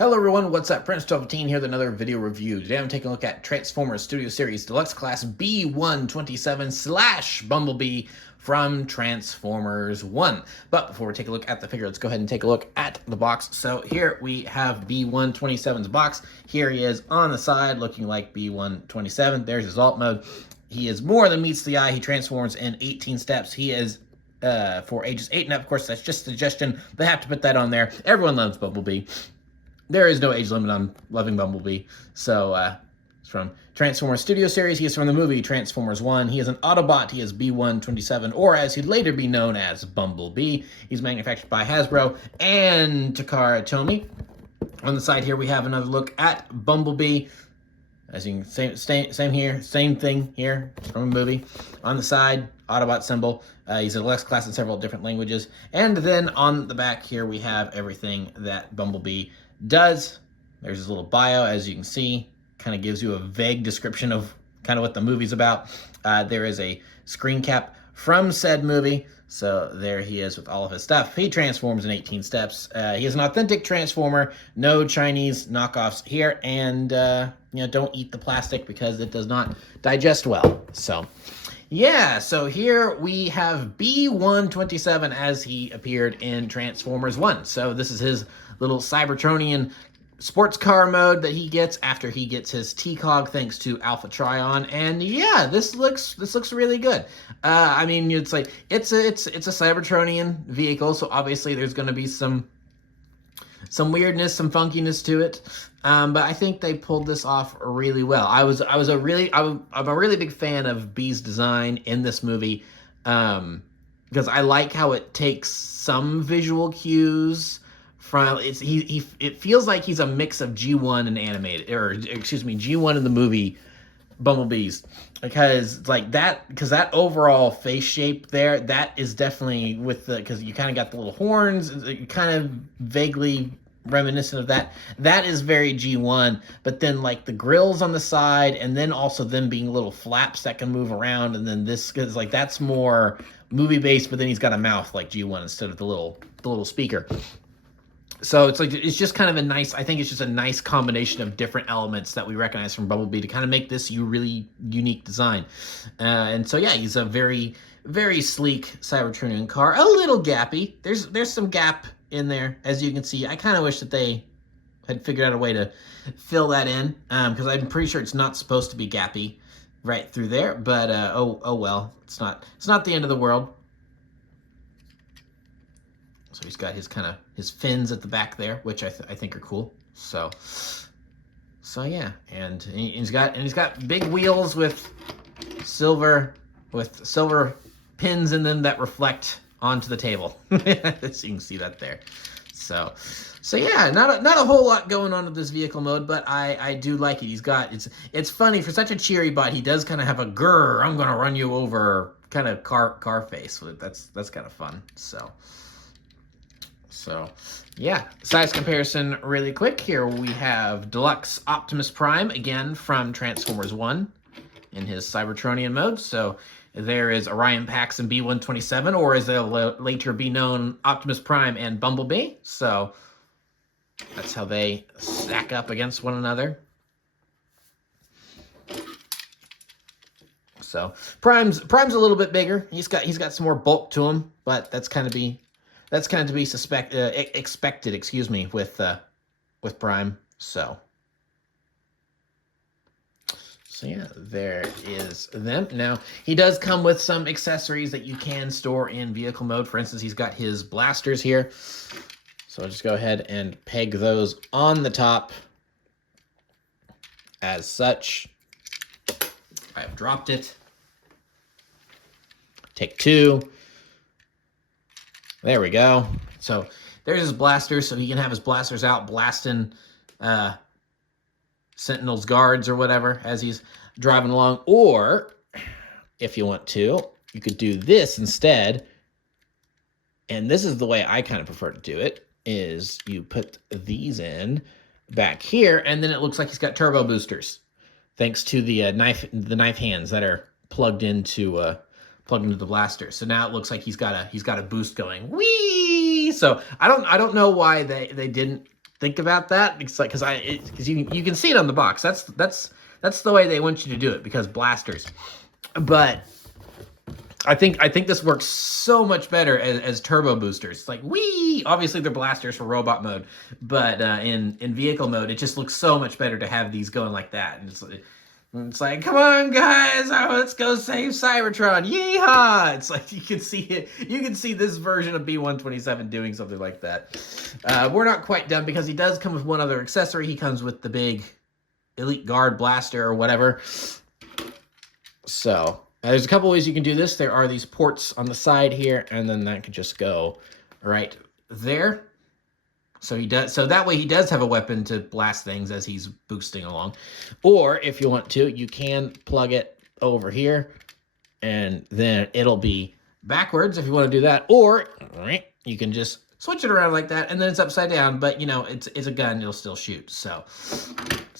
Hello everyone, what's up? Prince1215 here with another video review. Today I'm taking a look at Transformers Studio Series Deluxe Class B-127 / Bumblebee from Transformers 1. But before we take a look at the figure, let's go ahead and take a look at the box. So here we have B-127's box. Here he is on the side looking like B-127. There's his alt mode. He is more than meets the eye. He transforms in 18 steps. He is for ages 8 and up. Of course, that's just a suggestion. They have to put that on there. Everyone loves Bumblebee. There is no age limit on loving Bumblebee. So, it's from Transformers Studio Series. He is from the movie Transformers 1. He is an Autobot. He is B-127, or as he'd later be known as Bumblebee. He's manufactured by Hasbro and Takara Tomy. On the side here, we have another look at Bumblebee. As you can see, same here, same thing here from a movie. On the side, Autobot symbol. He's a Deluxe class in several different languages. And then on the back here, we have everything that Bumblebee does. There's his little bio, as you can see, kind of gives you a vague description of kind of what the movie's about. There is a screen cap from said movie, so there he is with all of his stuff. He transforms in 18 steps. He is an authentic Transformer, no Chinese knockoffs here, and don't eat the plastic because it does not digest well. So yeah, so here we have B-127 as he appeared in Transformers 1. So this is his little Cybertronian sports car mode that he gets after he gets his T-Cog thanks to Alpha Trion. And yeah, this looks really good. I mean, it's like it's a Cybertronian vehicle, so obviously there's going to be some weirdness, some funkiness to it. But I think they pulled this off really well. I'm a really big fan of B's design in this movie, because I like how it takes some visual cues from it feels like he's a mix of G1 and animated, or excuse me, G1 and the movie Bumblebees, because that overall face shape there, that is definitely with because you kind of got the little horns, kind of vaguely reminiscent of that. That is very G1, but then like the grills on the side, and then also them being little flaps that can move around, and then this is like that's more movie based, but then he's got a mouth like G1 instead of the little speaker. So it's just kind of a nice, I think it's just a nice combination of different elements that we recognize from Bumblebee to kind of make this really unique design. And so yeah, he's a very, very sleek Cybertronian car. A little gappy. There's some gap in there, as you can see. I kind of wish that they had figured out a way to fill that in, because I'm pretty sure it's not supposed to be gappy right through there. But oh well, it's not the end of the world. So he's got his his fins at the back there, which I think are cool. So yeah, and he's got big wheels with silver pins in them that reflect onto the table. So you can see that there. So yeah, not a whole lot going on with this vehicle mode, but I do like it. It's funny for such a cheery bot. He does kind of have a grrr, I'm gonna run you over kind of car face. That's kind of fun. So, yeah, size comparison really quick. Here we have Deluxe Optimus Prime, again from Transformers 1 in his Cybertronian mode. So there is Orion Pax and B-127, or as they'll later be known, Optimus Prime and Bumblebee. So that's how they stack up against one another. So Prime's a little bit bigger. He's got some more bulk to him, but that's kind of to be expected, excuse me, with Prime. So yeah, there is them. Now, he does come with some accessories that you can store in vehicle mode. For instance, he's got his blasters here. So I'll just go ahead and peg those on the top as such. I have dropped it. Take two. There we go. So there's his blasters, so he can have his blasters out blasting Sentinel's guards or whatever as he's driving along. Or if you want to, you could do this instead. And this is the way I kind of prefer to do it, is you put these in back here, and then it looks like he's got turbo boosters, thanks to the knife hands that are plugged into the blaster. So now it looks like he's got a boost going. Whee! So I don't know why they didn't think about that. It's like, because you can see it on the box. That's the way they want you to do it, because blasters. But I think this works so much better as turbo boosters. It's like, wee! Obviously, they're blasters for robot mode, but in vehicle mode, it just looks so much better to have these going like that. And it's like, come on, guys, let's go save Cybertron! Yeehaw! It's like you can see it. You can see this version of B-127 doing something like that. We're not quite done, because he does come with one other accessory. He comes with the big Elite Guard blaster or whatever. So there's a couple ways you can do this. There are these ports on the side here, and then that could just go right there. So that way he does have a weapon to blast things as he's boosting along. Or if you want to, you can plug it over here, and then it'll be backwards if you want to do that. Or you can just switch it around like that, and then it's upside down. But you know, it's a gun; it'll still shoot. So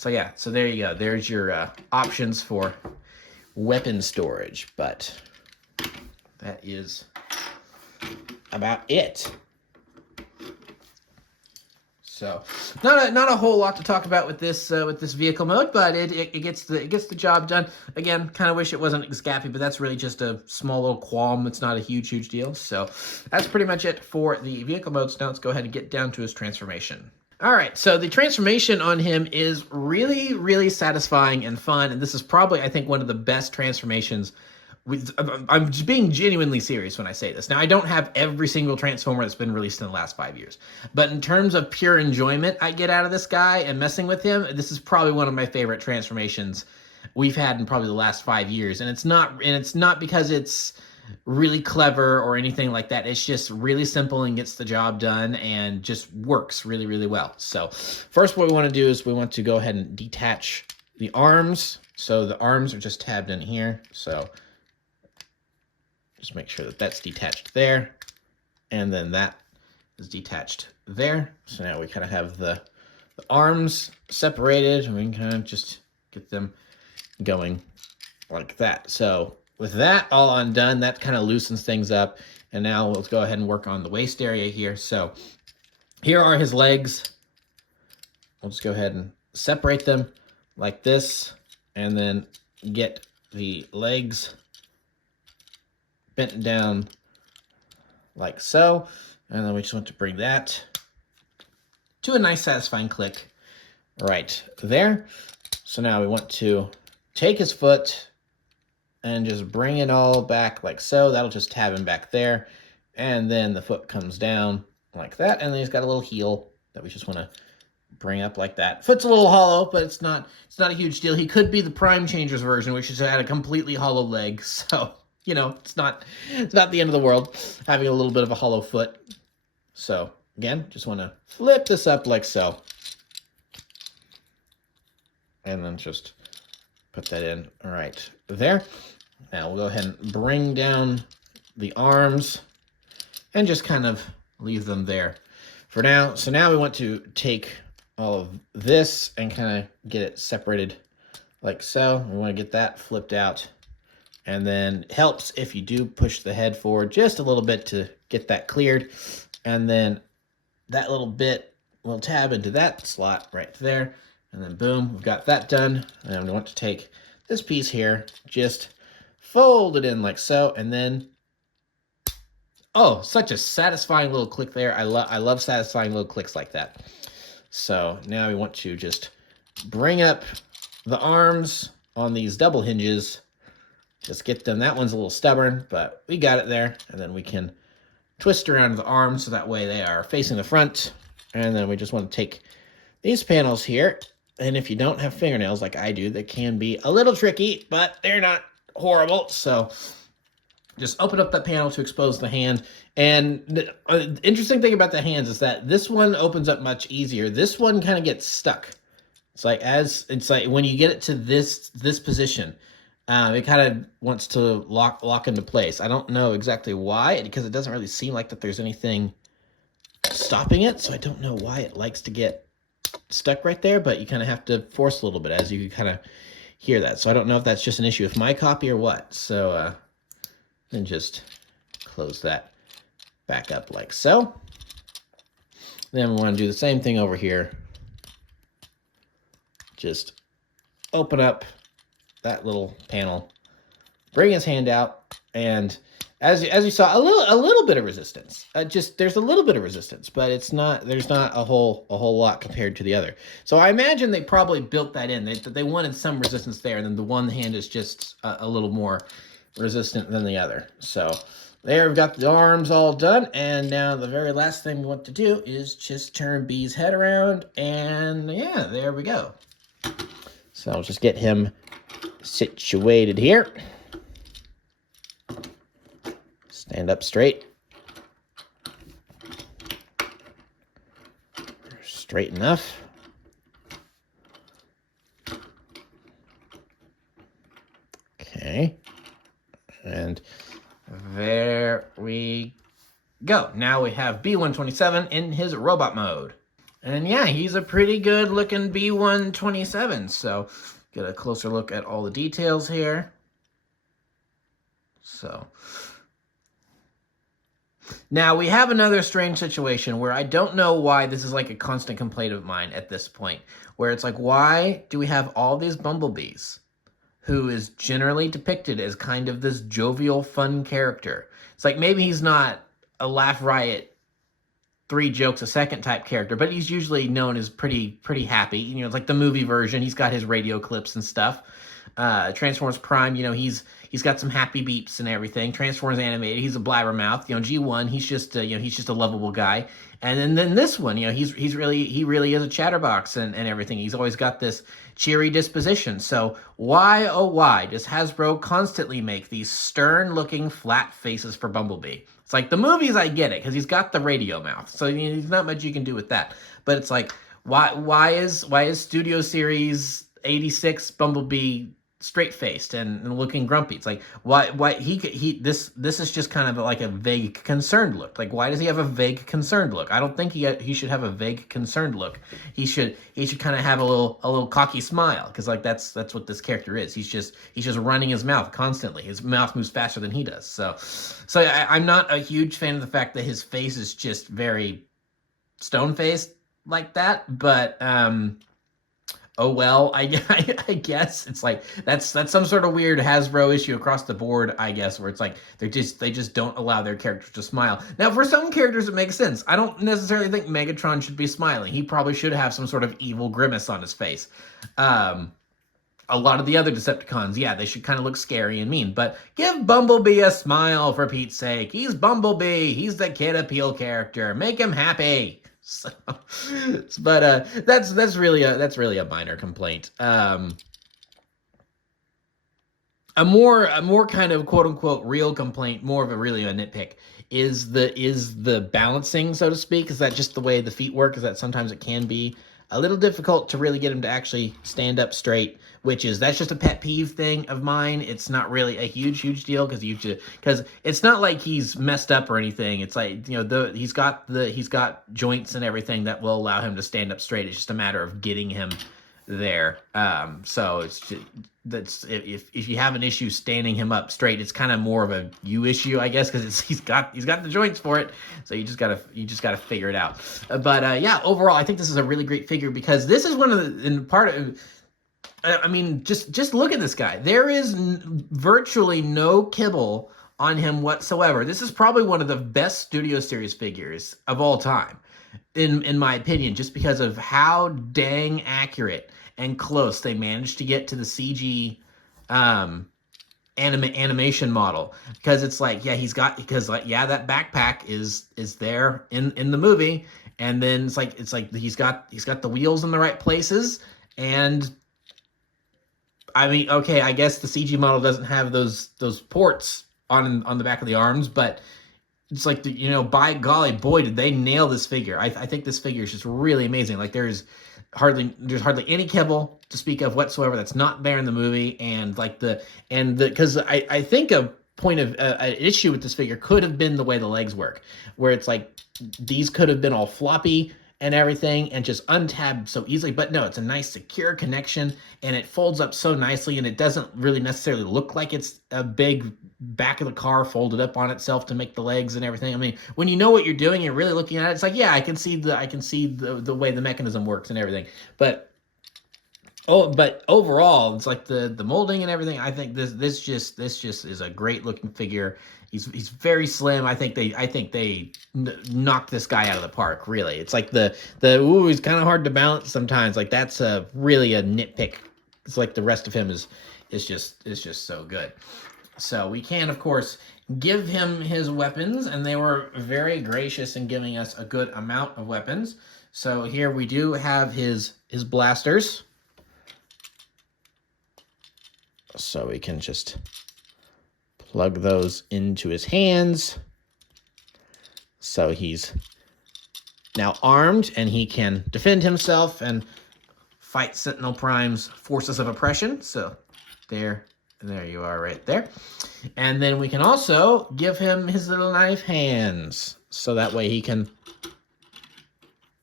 yeah. So there you go. There's your options for weapon storage. But that is about it. So not a whole lot to talk about with this vehicle mode, but it gets the job done. Again, kind of wish it wasn't Scappy, but that's really just a small little qualm. It's not a huge deal. So that's pretty much it for the vehicle modes. Now let's go ahead and get down to his transformation. All right, so the transformation on him is really satisfying and fun, and this is probably, I think, one of the best transformations. I'm being genuinely serious when I say this. Now, I don't have every single Transformer that's been released in the last 5 years, but in terms of pure enjoyment I get out of this guy and messing with him, this is probably one of my favorite transformations we've had in probably the last 5 years. And it's not because it's really clever or anything like that. It's just really simple and gets the job done and just works really well. So first, what we want to do is we want to go ahead and detach the arms. So the arms are just tabbed in here. So just make sure that that's detached there, and then that is detached there. So now we kind of have the arms separated, and we can kind of just get them going like that. So with that all undone, that kind of loosens things up. And now let's go ahead and work on the waist area here. So here are his legs. We'll just go ahead and separate them like this, and then get the legs bent down like so. And then we just want to bring that to a nice satisfying click right there. So now we want to take his foot and just bring it all back like so. That'll just tab him back there. And then the foot comes down like that. And then he's got a little heel that we just want to bring up like that. Foot's a little hollow, but it's not a huge deal. He could be the Prime Changers version, which has had a completely hollow leg. So, you know, it's not the end of the world having a little bit of a hollow foot. So again, just want to flip this up like so. And then just put that in right there. Now we'll go ahead and bring down the arms and just kind of leave them there for now. So now we want to take all of this and kind of get it separated like so. We want to get that flipped out. And then it helps if you do push the head forward just a little bit to get that cleared. And then that little bit will tab into that slot right there. And then boom, we've got that done. And we want to take this piece here, just fold it in like so, and then, oh, such a satisfying little click there. I love satisfying little clicks like that. So now we want to just bring up the arms on these double hinges. Just get them. That one's a little stubborn, but we got it there. And then we can twist around the arms so that way they are facing the front. And then we just want to take these panels here. And if you don't have fingernails like I do, they can be a little tricky, but they're not horrible. So just open up that panel to expose the hand. And the interesting thing about the hands is that this one opens up much easier. This one kind of gets stuck. It's like when you get it to this position, it kind of wants to lock into place. I don't know exactly why, because it doesn't really seem like that there's anything stopping it. So I don't know why it likes to get stuck right there, but you kind of have to force a little bit as you kind of hear that. So I don't know if that's just an issue with my copy or what. So then just close that back up like so. Then we want to do the same thing over here. Just open up that little panel, bring his hand out, and as you saw, a little bit of resistance. There's a little bit of resistance, but there's not a whole lot compared to the other. So I imagine they probably built that in. They wanted some resistance there, and then the one hand is just a little more resistant than the other. So there, we've got the arms all done, and now the very last thing we want to do is just turn B's head around, and yeah, there we go. So I'll just get him situated here. Stand up straight. Straight enough. Okay. And there we go. Now we have B-127 in his robot mode. And yeah, he's a pretty good looking B-127. So get a closer look at all the details here. So now we have another strange situation where I don't know why this is like a constant complaint of mine at this point, where it's like, why do we have all these bumblebees who is generally depicted as kind of this jovial, fun character? It's like, maybe he's not a Laugh Riot 3 jokes a second type character, but he's usually known as pretty happy. You know, it's like the movie version. He's got his radio clips and stuff. Transformers Prime, you know, he's got some happy beeps and everything. Transformers Animated, he's a blabbermouth. You know, G1, he's just he's just a lovable guy. And then this one, you know, he really is a chatterbox and everything. He's always got this cheery disposition. So why, oh why, does Hasbro constantly make these stern-looking flat faces for Bumblebee? It's like, the movies, I get it, because he's got the radio mouth, so you know, there's not much you can do with that. But it's like, why is Studio Series 86 Bumblebee straight-faced and looking grumpy? It's like, why this is just kind of like a vague concerned look. Like, why does he have a vague concerned look? I don't think he should have a vague concerned look. He should kind of have a little cocky smile, because like that's what this character is. He's just running his mouth constantly. His mouth moves faster than he does. So I'm not a huge fan of the fact that his face is just very stone-faced like that, but oh well, I guess it's like that's some sort of weird Hasbro issue across the board, I guess, where it's like they just don't allow their characters to smile. Now, for some characters, it makes sense. I don't necessarily think Megatron should be smiling. He probably should have some sort of evil grimace on his face. A lot of the other Decepticons, yeah, they should kind of look scary and mean, but give Bumblebee a smile, for Pete's sake. He's Bumblebee. He's the kid appeal character. Make him happy. So, but that's really a minor complaint. A more kind of quote unquote real complaint, more of a really a nitpick, is the balancing, so to speak. Is that just the way the feet work? Is that sometimes it can be a little difficult to really get him to actually stand up straight, that's just a pet peeve thing of mine. It's not really a huge deal, because it's not like he's messed up or anything. It's like, you know, he's got joints and everything that will allow him to stand up straight. It's just a matter of getting him there. So if you have an issue standing him up straight, it's kind of more of a you issue, I guess, because he's got the joints for it. So you just gotta figure it out. But yeah, overall, I think this is a really great figure, because this is one of the I mean, just look at this guy. There is virtually no kibble on him whatsoever. This is probably one of the best Studio Series figures of all time, in my opinion, just because of how dang accurate and close they managed to get to the CG animation model. Because it's like, yeah, that backpack is there in the movie, and then it's like he's got the wheels in the right places. And I mean, okay, I guess the CG model doesn't have those ports on the back of the arms, but it's like, by golly, boy, did they nail this figure. I think this figure is just really amazing. Like, there's hardly any kibble to speak of whatsoever that's not there in the movie. And because I think a point of an issue with this figure could have been the way the legs work, where it's like these could have been all floppy and everything and just untab so easily. But no, it's a nice secure connection, and it folds up so nicely, and it doesn't really necessarily look like it's a big back of the car folded up on itself to make the legs and everything. I mean, when you know what you're doing, you're really looking at it, it's like, yeah, I can see the way the mechanism works and everything. But but overall, it's like the molding and everything. I think this just is a great looking figure. He's very slim. I think they knocked this guy out of the park. Really, it's like the ooh, he's kind of hard to balance sometimes. Like that's really a nitpick. It's like the rest of him is just so good. So we can, of course, give him his weapons, and they were very gracious in giving us a good amount of weapons. So here we do have his blasters. So we can just plug those into his hands. So he's now armed, and he can defend himself and fight Sentinel Prime's forces of oppression. So there you are right there. And then we can also give him his little knife hands. So that way he can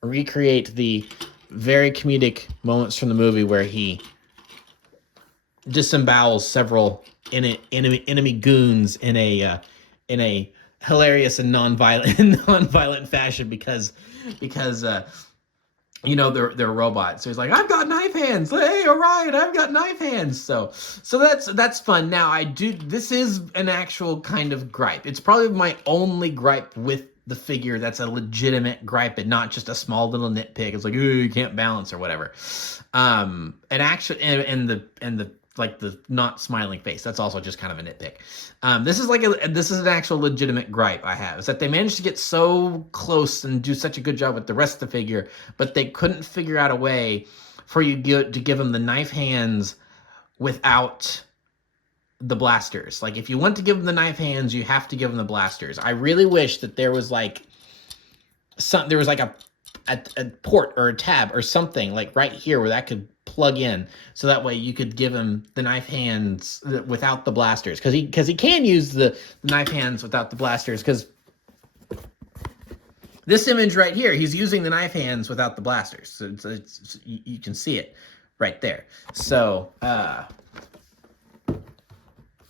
recreate the very comedic moments from the movie where he disembowels several enemy goons in a hilarious and non-violent fashion because you know they're robots. So he's like, I've got knife hands. Hey, all right, I've got knife hands. So that's fun. Now this is an actual kind of gripe. It's probably my only gripe with the figure that's a legitimate gripe and not just a small little nitpick. It's like, ooh, you can't balance or whatever. And actually, and the like the not smiling face, that's also just kind of a nitpick. This is an actual legitimate gripe I have, is that they managed to get so close and do such a good job with the rest of the figure, but they couldn't figure out a way for you to give him the knife hands without the blasters. Like, if you want to give him the knife hands, you have to give him the blasters. I really wish that there was like a port or a tab or something like right here where that could plug in, so that way you could give him the knife hands without the blasters, because he can use the knife hands without the blasters, because this image right here, he's using the knife hands without the blasters, so you can see it right there. So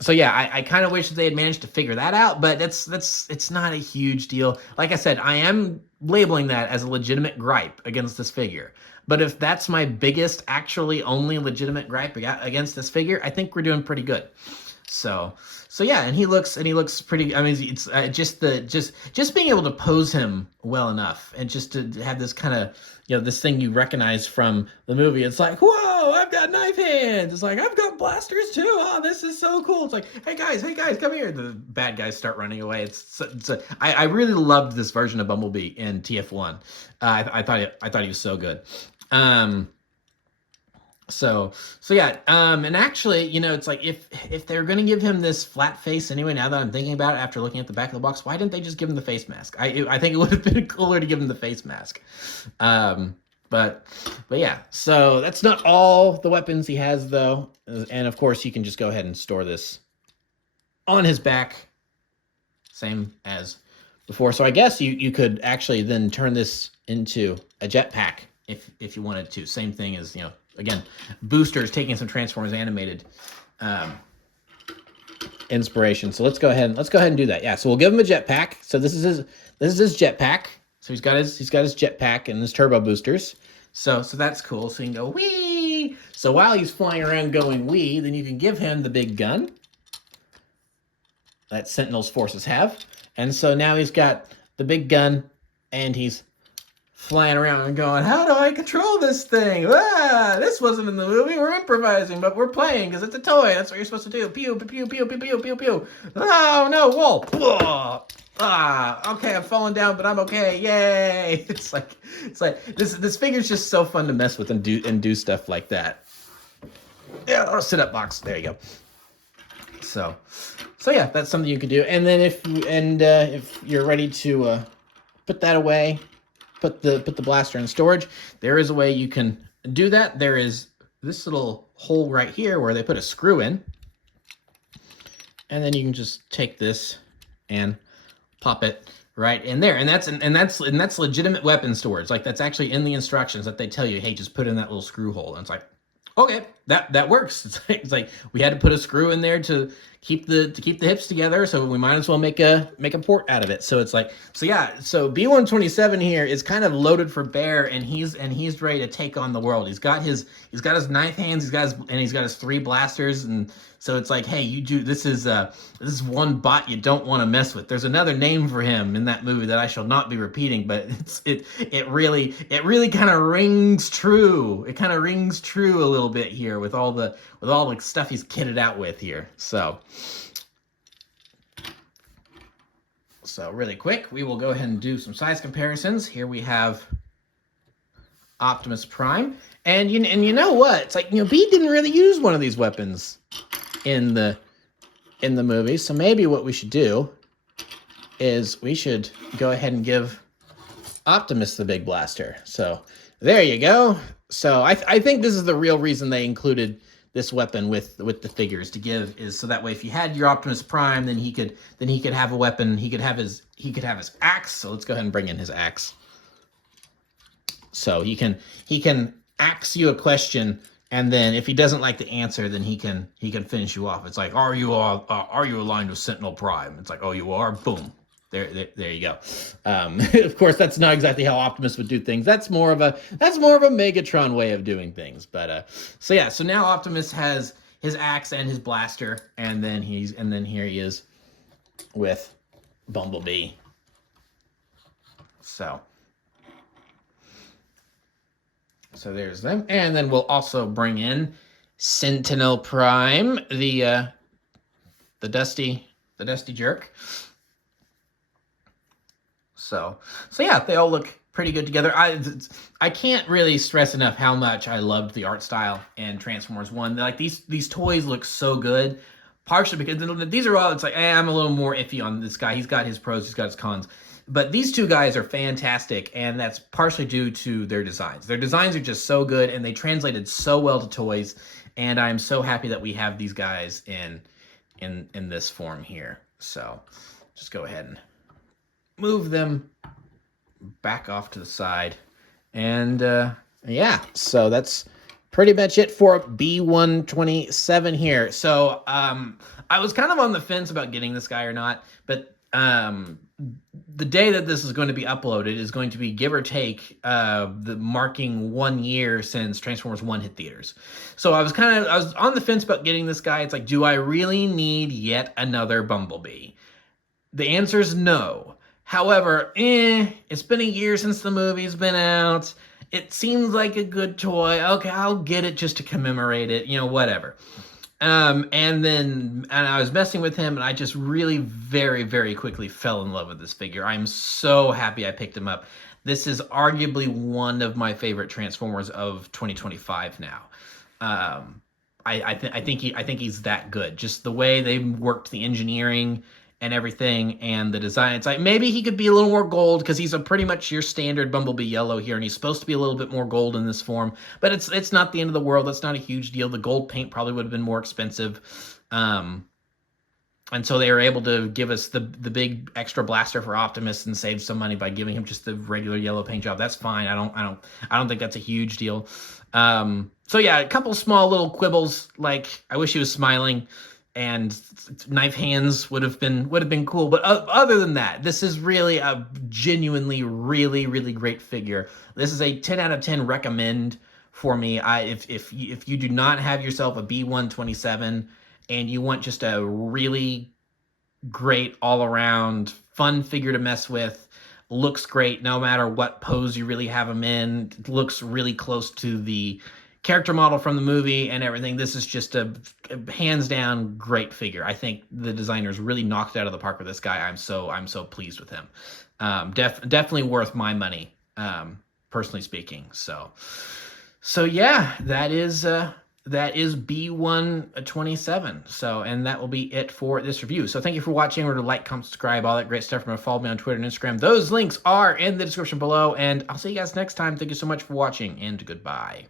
yeah, I kind of wish that they had managed to figure that out, but it's not a huge deal. Like I said, I am labeling that as a legitimate gripe against this figure. But if that's my biggest, actually only legitimate gripe against this figure, I think we're doing pretty good. So yeah, and he looks pretty. I mean, it's just being able to pose him well enough, and just to have this kind of, this thing you recognize from the movie. It's like, whoa, I've got knife hands. It's like, I've got blasters too. Oh, this is so cool. It's like, hey guys, come here. The bad guys start running away. I really loved this version of Bumblebee in TF1. I thought he was so good. So yeah, and actually, it's like, if they're going to give him this flat face anyway, now that I'm thinking about it after looking at the back of the box, why didn't they just give him the face mask? I think it would have been cooler to give him the face mask. But yeah, so that's not all the weapons he has, though. And of course, you can just go ahead and store this on his back, same as before. So I guess you could actually then turn this into a jetpack if you wanted to. Same thing as, again, boosters, taking some Transformers animated inspiration. So let's go ahead and do that. Yeah, so we'll give him a jetpack. So this is his jetpack. So he's got his jetpack and his turbo boosters. So that's cool. So he can go wee. So while he's flying around going wee, then you can give him the big gun that Sentinel's forces have. And so now he's got the big gun, and he's flying around and going, how do I control this thing? This wasn't in the movie. We're improvising, but we're playing because it's a toy. That's what you're supposed to do. Pew, pew, pew, pew, pew, pew, pew. Oh, no, whoa. Okay, I'm falling down, but I'm okay. Yay. It's like this figure's just so fun to mess with and do stuff like that. Yeah, sit up box. There you go. So yeah, that's something you could do. And then if you're ready to put that away, put the blaster in storage, there is a way you can do that. There is this little hole right here where they put a screw in, and then you can just take this and pop it right in there, and that's legitimate weapon storage. Like, that's actually in the instructions that they tell you, hey, just put in that little screw hole. And it's like, okay, that works. It's like we had to put a screw in there to keep the hips together, so we might as well make a port out of it. So it's like, so yeah, so B-127 here is kind of loaded for bear, and he's ready to take on the world. He's got his knife hands, he's got his 3 blasters, and so it's like, hey, this is one bot you don't want to mess with. There's another name for him in that movie that I shall not be repeating, but it really kind of rings true. It kind of rings true a little bit here with all the stuff he's kitted out with here. So really quick, we will go ahead and do some size comparisons. Here we have Optimus Prime, and you know what? It's like, B didn't really use one of these weapons in the movie, so maybe what we should do is we should go ahead and give Optimus the big blaster. So there you go. So I think this is the real reason they included this weapon with the figures, to give, is so that way if you had your Optimus Prime, then he could have a weapon. He could have his axe. So let's go ahead and bring in his axe. So he can axe you a question, and then if he doesn't like the answer, then he can finish you off. It's like, are you aligned with Sentinel Prime? It's like, oh, you are. Boom. There you go. Of course, that's not exactly how Optimus would do things. That's more of a Megatron way of doing things. But so yeah, so now Optimus has his axe and his blaster, and then here he is with Bumblebee. So there's them, and then we'll also bring in Sentinel Prime, the dusty jerk. So yeah, they all look pretty good together. I can't really stress enough how much I loved the art style in Transformers 1. Like, these toys look so good, partially because these are all, it's like, I'm a little more iffy on this guy. He's got his pros, he's got his cons. But these 2 guys are fantastic, and that's partially due to their designs. Their designs are just so good, and they translated so well to toys, and I'm so happy that we have these guys in this form here. So just go ahead and move them back off to the side. And yeah, so that's pretty much it for B-127 here. So I was kind of on the fence about getting this guy or not, but the day that this is going to be uploaded is going to be, give or take, the marking 1 year since Transformers 1 hit theaters. So I was on the fence about getting this guy. It's like, do I really need yet another Bumblebee? The answer is no. However, it's been a year since the movie's been out. It seems like a good toy. Okay, I'll get it just to commemorate it, whatever. And I was messing with him, and I just really very, very quickly fell in love with this figure. I'm so happy I picked him up. This is arguably one of my favorite Transformers of 2025 now. I think he's that good. Just the way they worked the engineering and everything, and the design. It's like, maybe he could be a little more gold, because he's a pretty much your standard Bumblebee yellow here, and he's supposed to be a little bit more gold in this form, but it's not the end of the world. That's not a huge deal. The gold paint probably would have been more expensive, and so they were able to give us the big extra blaster for Optimus and save some money by giving him just the regular yellow paint job. That's fine. I don't think that's a huge deal. So yeah, a couple small little quibbles, like I wish he was smiling, and knife hands would have been cool. But other than that, this is really a genuinely really, really great figure. This is a 10 out of 10 recommend for me. If you do not have yourself a B-127 and you want just a really great all around fun figure to mess with, looks great no matter what pose you really have him in, looks really close to the character model from the movie and everything, this is just a hands down great figure. I think the designers really knocked it out of the park with this guy. I'm so pleased with him. Definitely worth my money, personally speaking. So yeah, that is B-127. So, and that will be it for this review. So thank you for watching. Remember to like, comment, subscribe, all that great stuff. Remember to follow me on Twitter and Instagram. Those links are in the description below, and I'll see you guys next time. Thank you so much for watching, and goodbye.